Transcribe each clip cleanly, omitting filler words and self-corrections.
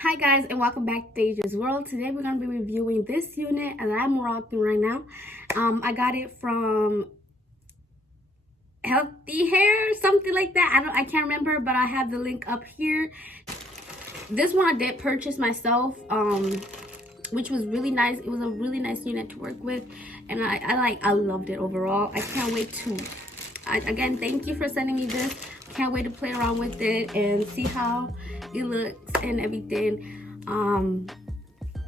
Hi guys, and welcome back to Deja'S World. Today we're going to be reviewing this unit that I'm rocking right now. I got it from Healthair, something like that. I can't remember, but I have the link up here. This one I did purchase myself, which was really nice. It was a really nice unit to work with, and I loved it overall. I can't wait to again, thank you for sending me this. Can't wait to play around with it and see how it looks and everything.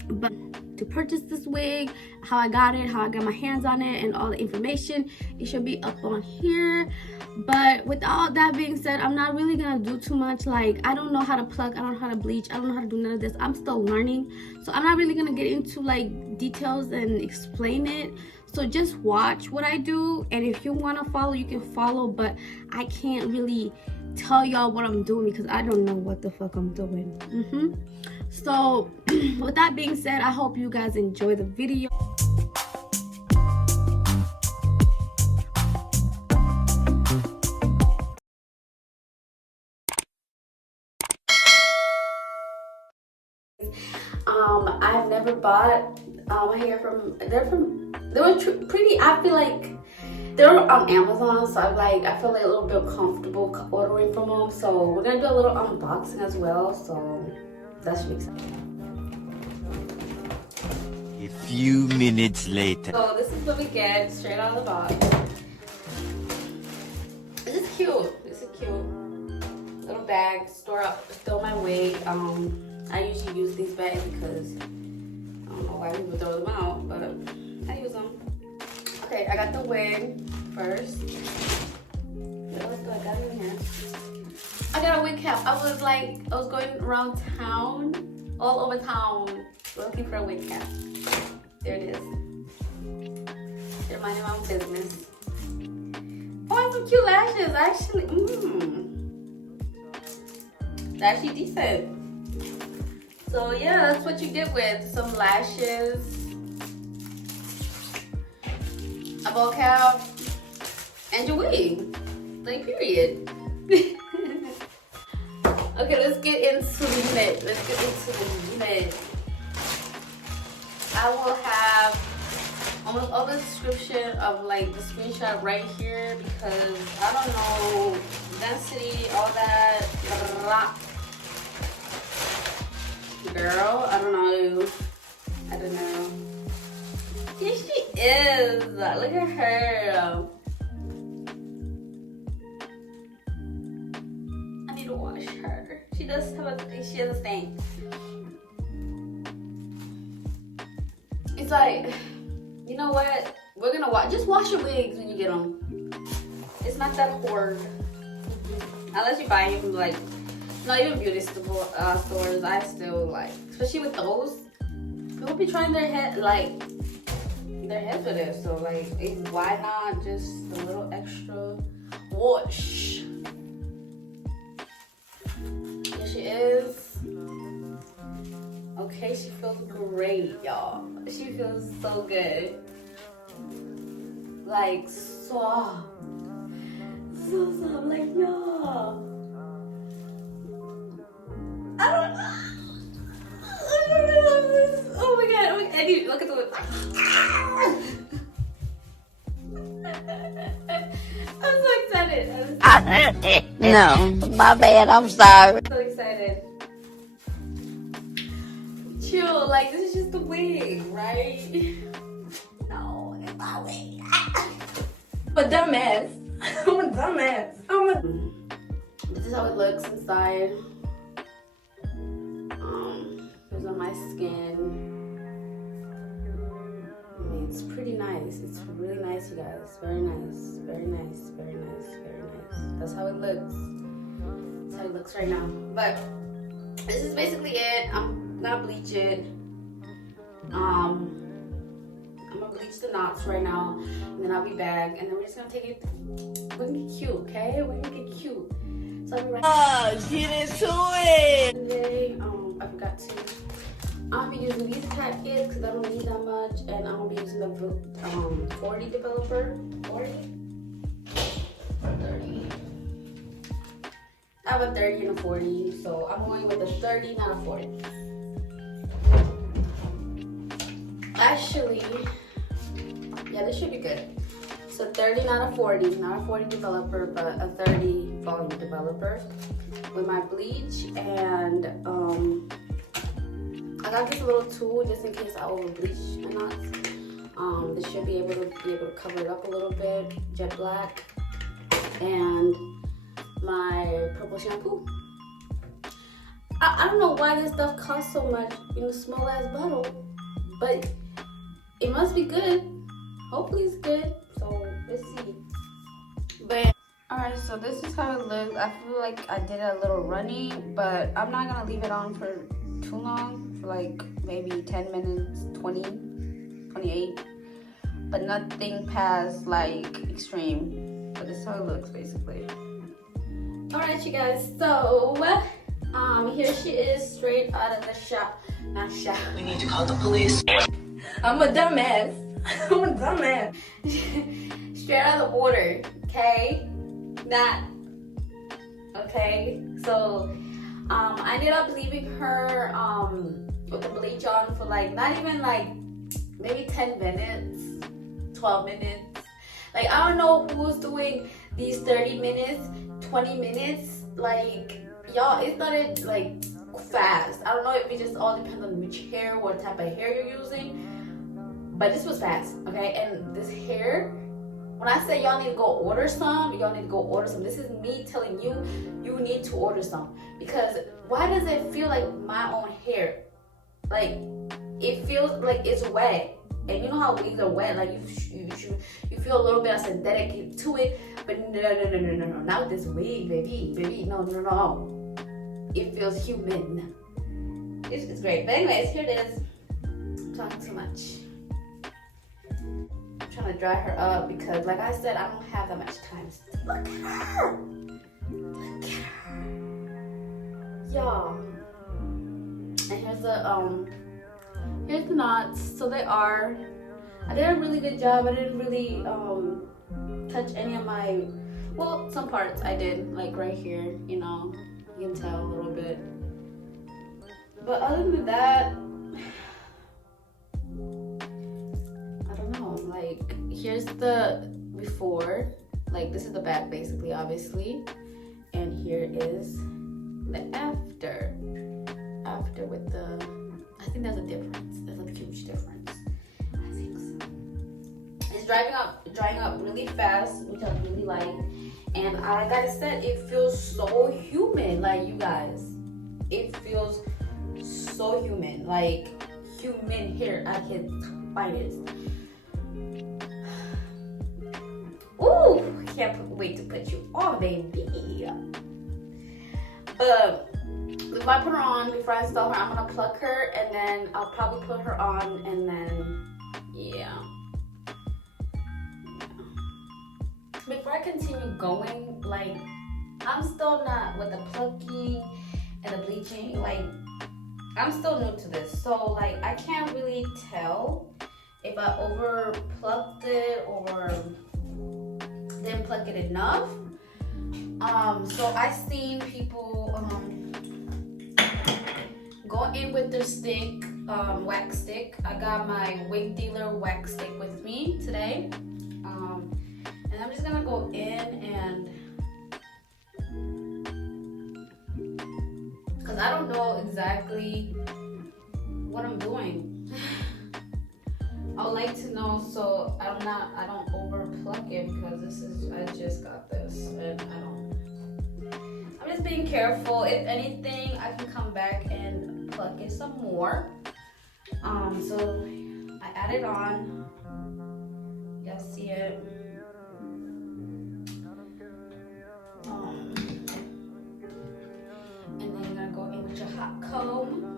But to purchase this wig, how I got it, how I got my hands on it, and all the information, it should be up on here. But with all that being said, I'm not really gonna do too much. Like, I don't know how to pluck, I don't know how to bleach, I don't know how to do none of this. I'm still learning, so I'm not really gonna get into like details and explain it. So just watch what I do, and if you want to follow, you can follow, but I can't really tell y'all what I'm doing because I don't know what the fuck I'm doing. So with that being said, I hope you guys enjoy the video. I've never bought hair from, they were pretty, I feel like they're on Amazon, so I feel like a little bit comfortable ordering from them. So we're gonna do a little unboxing as well, so that should be exciting. A few minutes later. So this is what we get straight out of the box. This is cute. This is cute. Little bag, store my wig. I usually use these bags because I don't know why people throw them out, but I use them. Okay, I got the wig first. Let's go. I got it in here. I got a wig cap. I was going around town, all over town, looking for a wig cap. There it is. They're minding my own business. Oh, I have some cute lashes. Actually, they're actually decent. So yeah, that's what you get with some lashes, a bow cap, and your wig. Like, period. Okay, let's get into the unit. I will have almost all the description of like the screenshot right here because I don't know density, all that. Girl, I don't know. Here she is. Look at her. I need to wash her. She has a stain. It's like, you know what? We're gonna just wash your wigs when you get them. It's not that hard. Unless you buy them like, not even beauty stores. I still like, especially with those, people be trying their heads with it. So like, why not just a little extra wash? Here she is. Okay, she feels great, y'all. She feels so good. Like, soft. So soft, like, y'all. I don't know. Oh my god, I need to look at the lip. I'm so excited. No, my bad, I'm sorry. I'm so excited. Chill, like, this is just the wig, right? No, it's my wig. I'm a dumbass. This is how it looks inside. Here's on my skin. I mean, it's pretty nice. It's really nice, you guys. Very nice. Very nice. Very nice. Very nice. That's how it looks. That's how it looks right now. But this is basically it. I'm gonna bleach it. I'm gonna bleach the knots right now, and then I'll be back, and then we're just gonna take it. We're gonna get cute, okay? We're gonna get cute. So I'll be right back. Get into it. Today, I forgot to. I'll be using these packets because I don't need that much, and I'm gonna be using the 40 developer. 40? 30. I have a 30 and a 40, so I'm going with a 30, not a 40. Actually, yeah, this should be good. So 30, not a 40, not a 40 developer, but a 30 volume developer with my bleach. And I got this little tool just in case I over bleach my knots. This should be able to cover it up a little bit. Jet black and my purple shampoo. I don't know why this stuff costs so much in a small ass bottle, but it must be good. Hopefully it's good. So let's see. But alright, so this is how it looks. I feel like I did a little runny, but I'm not gonna leave it on for too long, for like maybe 10 minutes, 20, 28, but nothing past like extreme. But this is how it looks basically. Alright, you guys, so here she is straight out of the shop. Not shop. We need to call the police. I'm a dumbass. I'm a dumbass. Straight out of the water, okay? Not, okay? So, I ended up leaving her with the bleach on for like, not even like, maybe 10 minutes, 12 minutes. Like, I don't know who's doing these 30 minutes, 20 minutes. Like, y'all, it started like fast. I don't know if it just all depends on which hair, what type of hair you're using. But this was fast, okay? And this hair, when I say y'all need to go order some, y'all need to go order some. This is me telling you, you need to order some. Because why does it feel like my own hair? Like, it feels like it's wet. And you know how wigs are wet, like you feel a little bit of synthetic to it. But no. Not with this wig, baby. No. It feels human. It's great. But anyways, here it is. I'm talking too much. Trying to dry her up because, like I said, I don't have that much time. Look at her. Look at her. Y'all. And here's the knots. So they are. I did a really good job. I didn't really touch any of my. Well, some parts I did, like right here. You know, you can tell a little bit. But other than that. Like, here's the before, like this is the back basically, obviously, and here is the after with the, I think there's a difference. There's a huge difference. I think so. It's drying up really fast, which I really like, and like I said, it feels so human. Like, you guys, it feels so human, like human hair at its finest. Ooh, can't wait to put you on, baby. But if I put her on, before I install her, I'm gonna pluck her, and then I'll probably put her on, and then, yeah. Before I continue going, like, I'm still not with the plucking and the bleaching. Like, I'm still new to this, so like I can't really tell if I over plucked it or didn't pluck it enough. So I've seen people go in with their stick, wax stick. I got my Wigdealer wax stick with me today, and I'm just gonna go in and, because I don't know exactly what I'm doing. I would like to know, so I don't over pluck it, because I just got this, and I'm just being careful. If anything, I can come back and pluck it some more. So I added on, y'all see it. And then you're gonna go in with your hot comb.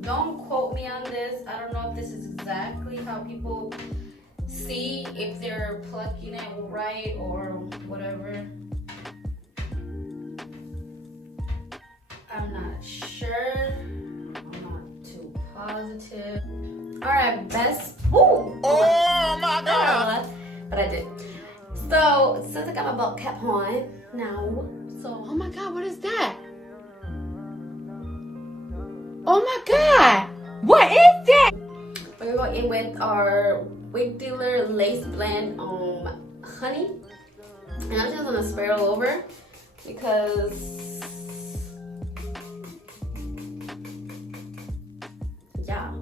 Don't quote me on this. I don't know if this is exactly how people see if they're plucking it right or whatever. positive. All right, best. Ooh, oh my god! But I did. So since I got my belt cap on now, so Oh my god, what is that? Oh my god! What is that? we're gonna go in with our Wigdealer lace blend honey. And I'm just gonna spray it all over because yeah.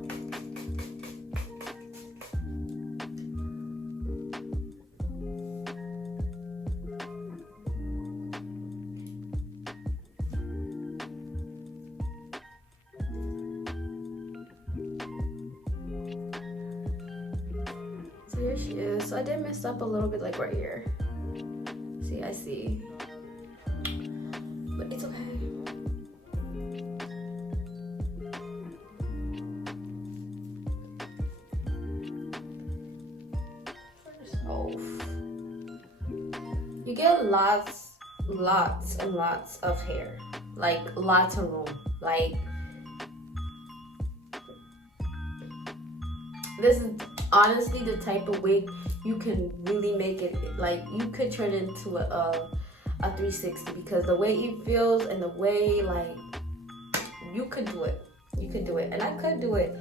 So here she is. So I did mess up a little bit, like right here. See, I see. But it's okay. First off, you get lots and lots of hair. Like lots of room. Like this is honestly the type of wig you can really make it, like you could turn it into a 360 because the way it feels and the way, like, you could do it. You could do it, and I could do it.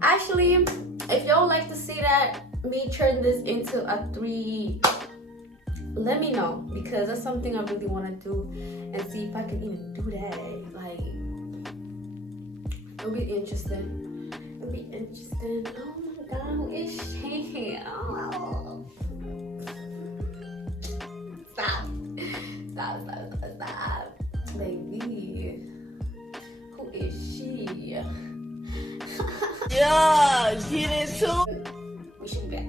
Actually, if y'all like to see that, me turn this into a 3, let me know, because that's something I really want to do and see if I can even do that. Like, it'll be interesting. It'll be interesting. Oh my god, who is she? Oh. Stop. Baby. Who is she? Yeah, get it too. We should be back.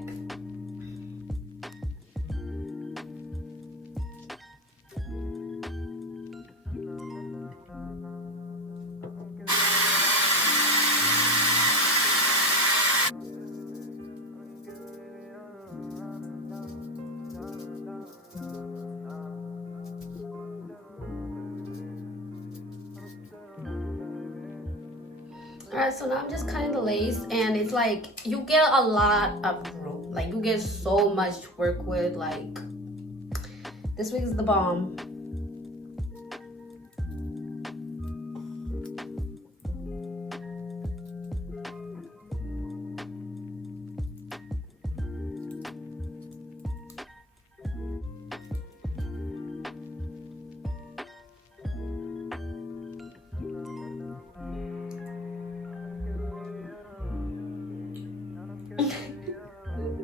Alright, so now I'm just cutting the lace, and it's like you get a lot of room. Like you get so much to work with. Like this wig is the bomb.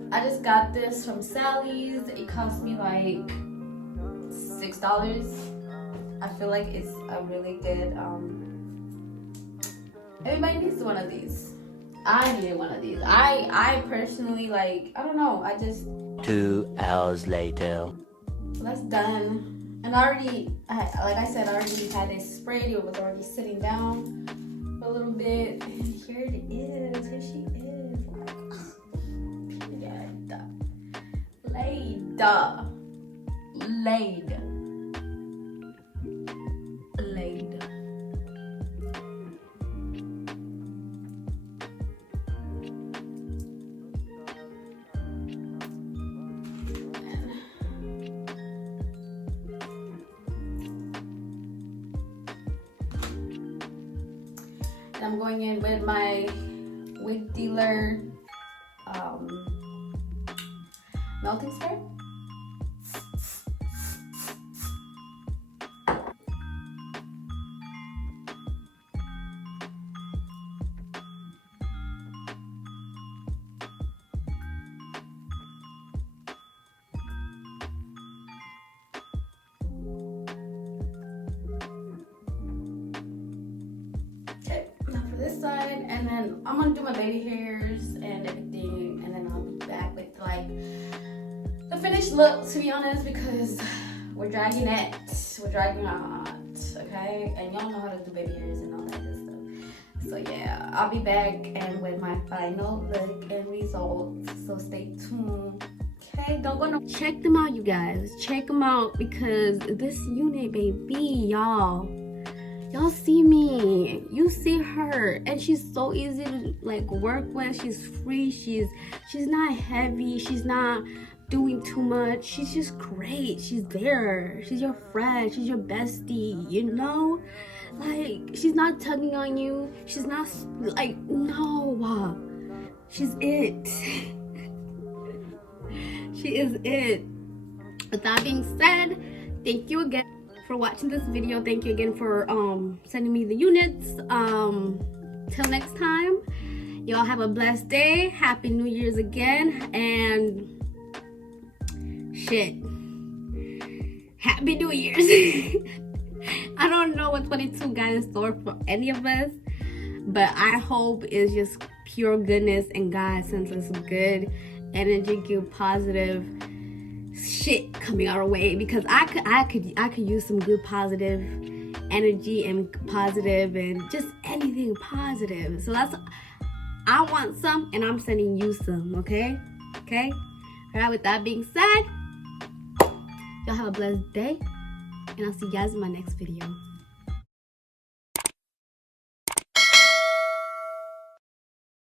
I just got this from Sally's. It cost me like $6. I feel like it's a really good, everybody needs one of these. I needed one of these. I personally, like, I don't know, I just... 2 hours later. So that's done. And I already, like I said, I already had it sprayed. It was already sitting down for a little bit. And here it is. Here she is. Laid. And I'm going in with my Wigdealer melting spray. Okay, now for this side, and then I'm gonna do my baby hairs and everything, and then I'll be back with like the finished look, to be honest, because we're dragging it. We're dragging out, okay? And y'all know how to do baby hairs and all that good stuff. So yeah, I'll be back and with my final look and results. So stay tuned. Okay, don't go no. Check them out, you guys. Check them out because this unit, baby, y'all y'all see me, you see her, and she's so easy to like work with. She's free, she's not heavy, she's not doing too much. She's just great. She's there. She's your friend. She's your bestie, you know? Like, she's not tugging on you. She's not like, no. She's it. She is it. With that being said, thank you again for watching this video. Thank you again for sending me the units. Till next time, y'all have a blessed day. Happy New Year's again, and shit, Happy New Year's. I don't know what 22 got in store for any of us, but I hope it's just pure goodness and God sends us good energy, good positive shit coming our way, because I could use some good positive energy and positive and just anything positive. So I want some, and I'm sending you some. Okay. All right, with that being said, y'all have a blessed day, and I'll see you guys in my next video.